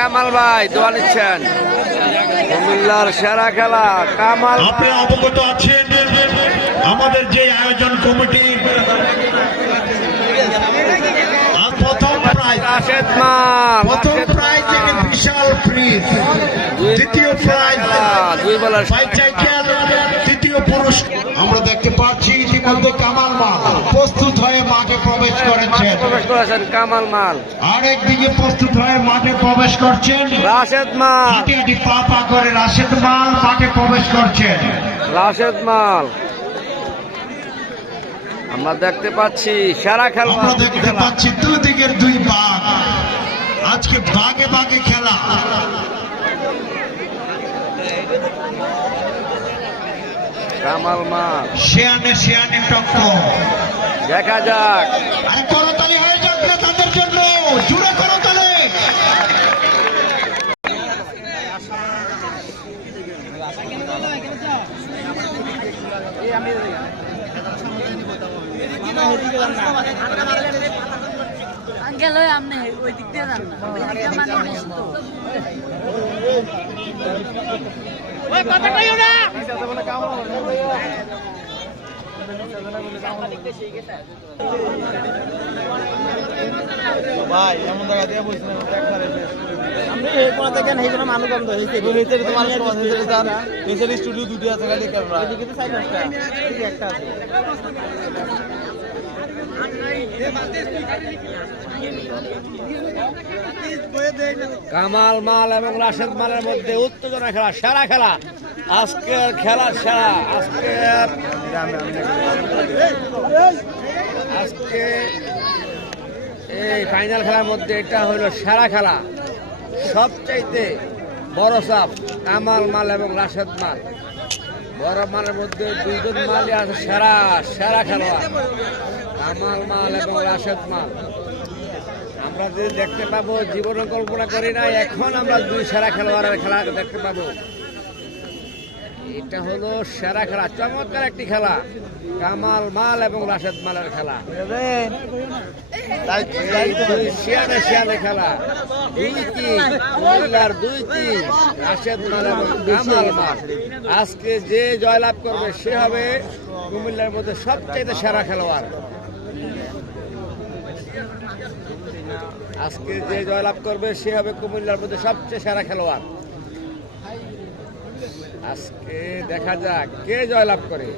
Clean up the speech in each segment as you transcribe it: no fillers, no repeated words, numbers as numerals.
কামাল ভাই দোয়া নিচ্ছেন। কুমিল্লার সেরা খেলা কামাল। আপনি অবগত আছেন আমাদের যে আয়োজন কমিটি প্রথম প্রাইজ থেকে বিশাল প্রাইজ, দ্বিতীয় প্রাইজ বাইসাইকেল, তৃতীয় পুরস্কার আমরা দেখতে পাচ্ছি। ইতিমধ্যে কামাল মাল প্রস্তুত হয়ে মাঠে প্রবেশ করেছেন। কামাল মাল আরেকদিকে প্রস্তুত হয়ে মাঠে প্রবেশ করছেন রাশেদ মাল। হাঁটি পা করে রাশেদ মাল মাঠে প্রবেশ করছেন। রাশেদ মাল আমরা দেখতে পাচ্ছি সেরা খেলা। আমরা দেখতে পাচ্ছি দুই দিকের দুই বাঘ, আজকে বাঘে বাঘে খেলা। কামাল মাল শিয়ানে টক্কর। দেখা যাক। আরে করতালি হয়ে যাক না তাদের জন্য, জুড়ে করতালি। আঙ্কেল আপনি ওই দিক দিয়ে যান না, ওই দিক দিয়ে মানে বেশি তো। ওই কথাটাই না ভাই এমন জায়গা দিয়ে বলছিলাম আপনি এই কোনা দেখেন এই কোনা মানুষ কম তো হইছে তো মানুষ কম হইছে। তার নিচের স্টুডিও দুটো আছে খালি ক্যামেরা, এদিকে তো সাইড একটা, এদিকে একটা আছে। কামাল মাল এবং রাশেদ মালের মধ্যে উত্তেজনা খেলা, সেরা খেলা আজকের খেলার সেরা। আজকে এই ফাইনাল খেলার মধ্যে এটা হলো সেরা খেলা। সবচাইতে বড় চাপ কামাল মাল এবং রাশেদ মাল। বড় মালের মধ্যে দুইজন মালই আছে সেরা খেলোয়াড়, কামাল মাল এবং রাশেদ মাল। আমরা যে দেখতে পাবো জীবনে কল্পনা করি না, এখন আমরা দুই সেরা খেলোয়াড়ের খেলা দেখতে পাবো। এটা হলো সেরা খেলা, চমৎকার একটি খেলা, কামাল মাল এবং রাশেদ মালের খেলা। শিয়ানে খেলা, 2-3 রাশেদ মাল এবং কামাল মাল। আজকে যে জয়লাভ করবে সে হবে কুমিল্লার মধ্যে সবচেয়ে সেরা খেলোয়াড়। আজকে যে জয়লাভ করবে সে হবে কুমিল্লার মধ্যে সবচেয়ে সেরা খেলোয়াড়। আজকে দেখা যাক কে জয়লাভ করে।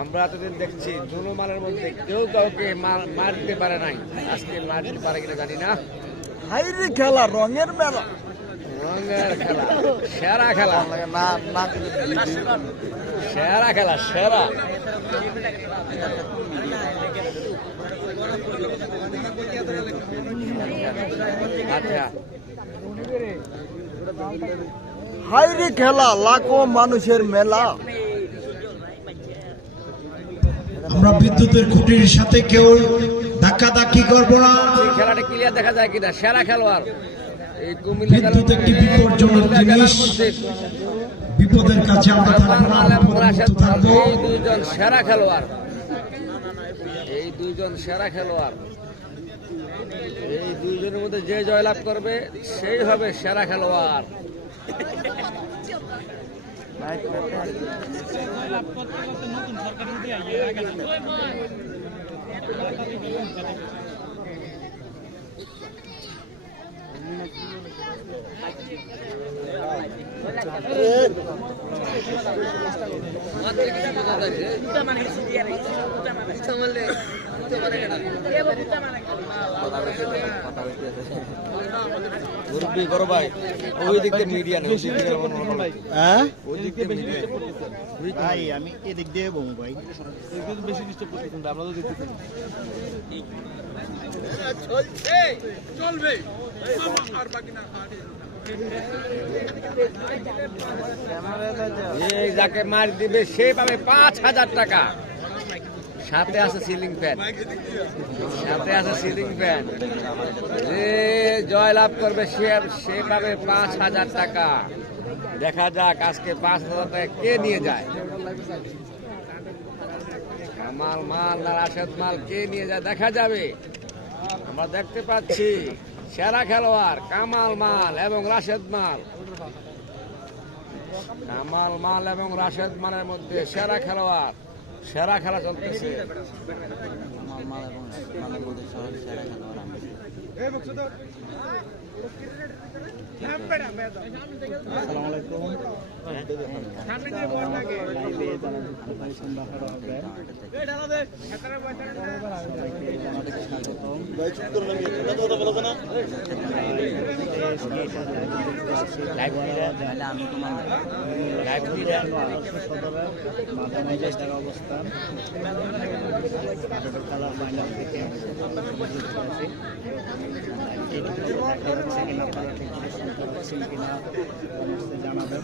আমরা এতদিন দেখছি দুনো মালের মধ্যে কেউ কাউকে মার দিতে পারে নাই, আজকে মার দিতে পারে কিনা জানি না। হাইরে খেলা, রঙের মেলা, রঙের খেলা, সেরা খেলা, সেরা খেলা, সেরা। আচ্ছা হাইরে খেলা, লাখো মানুষের মেলা। আমরা বিদ্যুতের খুঁটির সাথে কেউ ধাক্কাধাক্কি করবো না। খেলাটা ক্লিয়ার দেখা যায় কিনা। সেরা খেলোয়াড় এই বিদ্যুৎ একটি বিপজ্জনক জিনিস, বিপদের কাছে আমরা থাকবো। এই দুইজন সেরা খেলোয়াড়, এই দুইজন সেরা খেলোয়াড়। এই দুইজনের মধ্যে যে জয়লাভ করবে সেই হবে সেরা খেলোয়াড়। ওই দিক দিয়ে মিডিয়া নেই, ওই দিক দিয়ে ভাই আমি এদিক দিয়ে বলবো ভাই, বেশি ডিস্টার্ব করতে কিন্তু আমরা তো দেখতে চলবে আর বাকি না। যাকে মার দিবে সে পাবে 5,000 টাকা। সাথে আছে সিলিং ফ্যান, সাথে আছে সিলিং ফ্যান। যে জয়লাভ করবে সে পাবে 5,000 টাকা। দেখা যাক আজকে 5,000 টাকা কে নিয়ে যায়। কামাল মাল না রাশেদ মাল কে নিয়ে যায় দেখা যাবে। আমরা দেখতে পাচ্ছি সেরা খেলোয়াড় কামাল মাল এবং রাশেদ মাল। কামাল মাল এবং রাশেদ মালের মধ্যে সেরা খেলোয়াড়, সেরা খেলা চলতেছে। আমার মাল এবং মালের মধ্যে সবার সেরা খেলোয়াড় আমি। আসসালামু আলাইকুম। আমি তোমার সদরের অবস্থান খেলার ফাইনাল থেকে জানাবেন।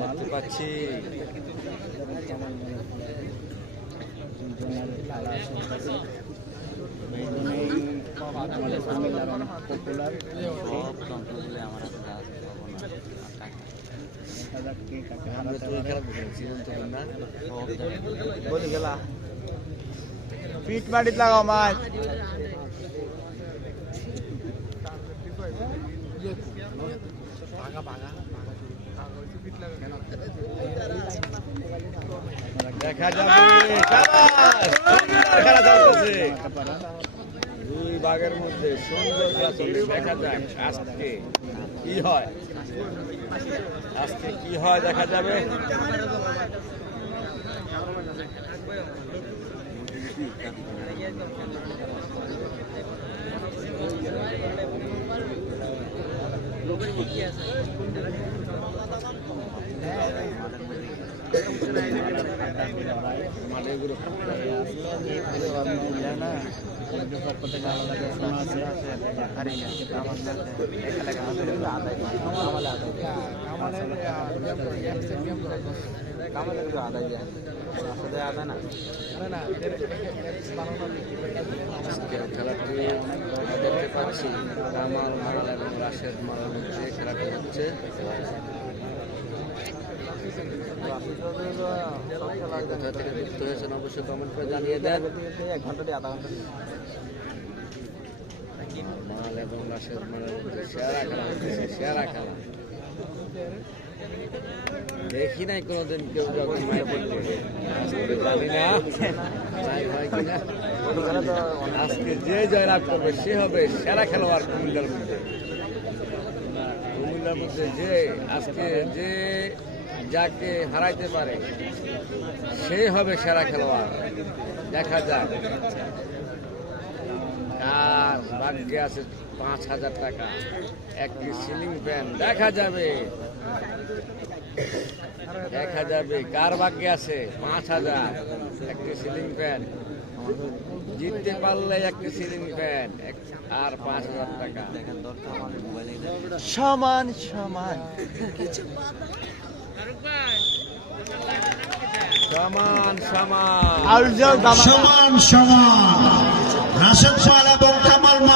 দেখতে পাচ্ছি আমাদের কুমিল্লার অনেক পপুলার বলি গেলা ফিট মাটিত লাগাও মাছ। দেখা যাবে। খেলা চলতেছে দুই ভাগের মধ্যে, সুন্দর খেলা চলছে। দেখা যাক আজকে কি হয়, আজকে কি হয় দেখা যাবে। খেলাটি দেখতে পাচ্ছি কামাল মাল এবং রাশেদ মালের মধ্যে খেলাটি হচ্ছে। কোথা থেকে যুক্ত হয়েছেন অবশ্যই কমেন্ট করে জানিয়ে দেন। 1 ঘন্টা দিয়ে আধা ঘন্টা মাল এবং রাশেদ মালের মধ্যে সেরা খেলা হচ্ছে, সেরা খেলা। দেখি নাই কোনোদিন কেউ যখন জানি না হয় কিনা। আজকে যে জয়লাভ করবে সে হবে সেরা খেলোয়াড় কুমিল্লার মধ্যে। কুমিল্লার মধ্যে যে আজকে যে যাকে হারাইতে পারে সে হবে সেরা খেলোয়াড়। দেখা যাক আর ভাগ্যে আছে 5,000 টাকা, একটি সিলিং ফ্যান। দেখা যাবে, দেখা যাবে কার ভাগ্যে আছে 5,000, একটি সিলিং ফ্যান। জিততে পারলে একটি সিলিং ফ্যান আর 5,000 টাকা। সমান সমান সমান সমান সমান সমান রাশেদ মাল এবং কামাল মাল।